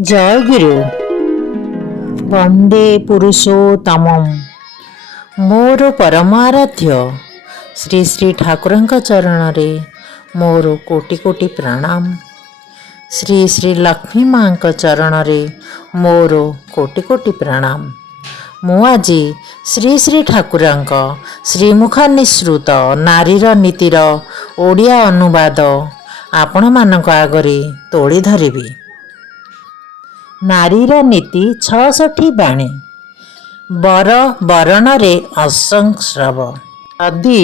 जय गुरु। वंदे पुरुषोत्तमम। मोर परमाराध्य श्री श्री ठाकुरंक चरण रे मोर कोटि कोटि प्रणाम। श्री श्री लक्ष्मी माँ चरण रे मोर कोटि कोटि प्रणाम। मु आजी श्री श्री ठाकुरंक श्रीमुख निसृत नारीर नीतिर ओडिया अनुवाद आपण मानक आगरे तोड़ी धरिबी। नारीर नीति 66 बाणी। बर बरण रे असंश्रव। यदि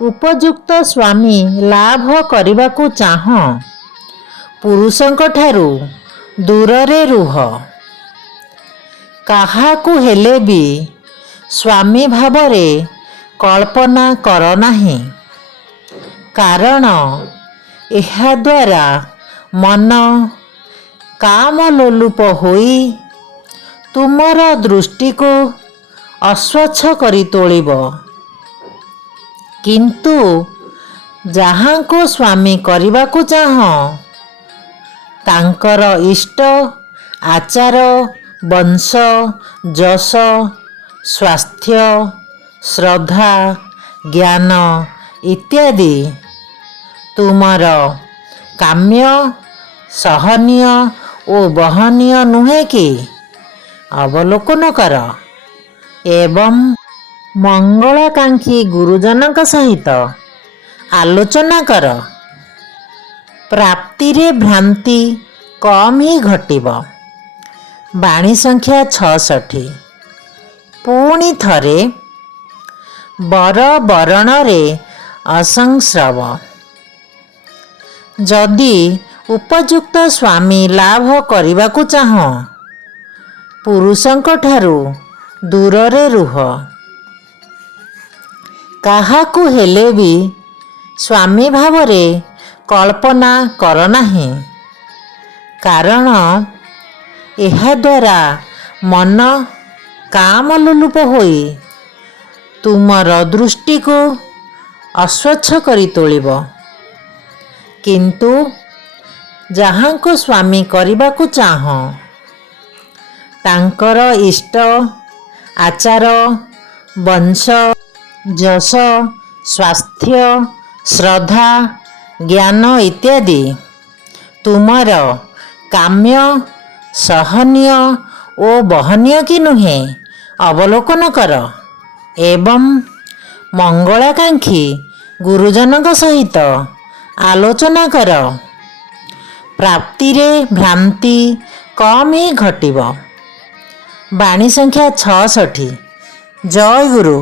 उपयुक्त स्वामी लाभ करबाकू चाह पुरुषंक ठारू दूररे रुह। काहाकू हेले भी स्वामी भावरे कल्पना कर नाही, कारण एहा द्वारा मन काम लोलुप होई तुमर दृष्टि को अस्वच्छ करी तोलिब। किंतु जहाँ को स्वामी करने को चाह तांकर इष्ट आचार वंश जश स्वास्थ्य श्रद्धा ज्ञान इत्यादि तुमर काम्य सहनीय ओ बहनीय नुहे कि अवलोकन कर एवं मंगलाकांक्षी गुरुजनक सहित आलोचना कर। प्राप्ति रे भ्रांति कम ही घटिब। बाणी संख्या 66। पुणी थरे बर बरण रे असंश्रव। जदि उपयुक्त स्वामी लाभ करबाकू चाह पुरुषंक ठारू दूररे रुह। काहाकू हेले भी स्वामी भावरे कल्पना कर नाही, कारण एहा द्वारा मन काम लोलुप होई तुमर दृष्टि को अस्वच्छ करी तोलिब। किंतु जहाँ को स्वामी करने को चाह तांकर इष्ट आचार वंश जश स्वास्थ्य श्रद्धा ज्ञान इत्यादि तुमर काम्य सहनीय ओ बहनीय कि नुहे अवलोकन कर एवं मंगलाकांक्षी गुरुजनक सहित आलोचना कर। प्राप्ति रे भ्रांति कम ही घटिब। बाणी संख्या 66। जय गुरु।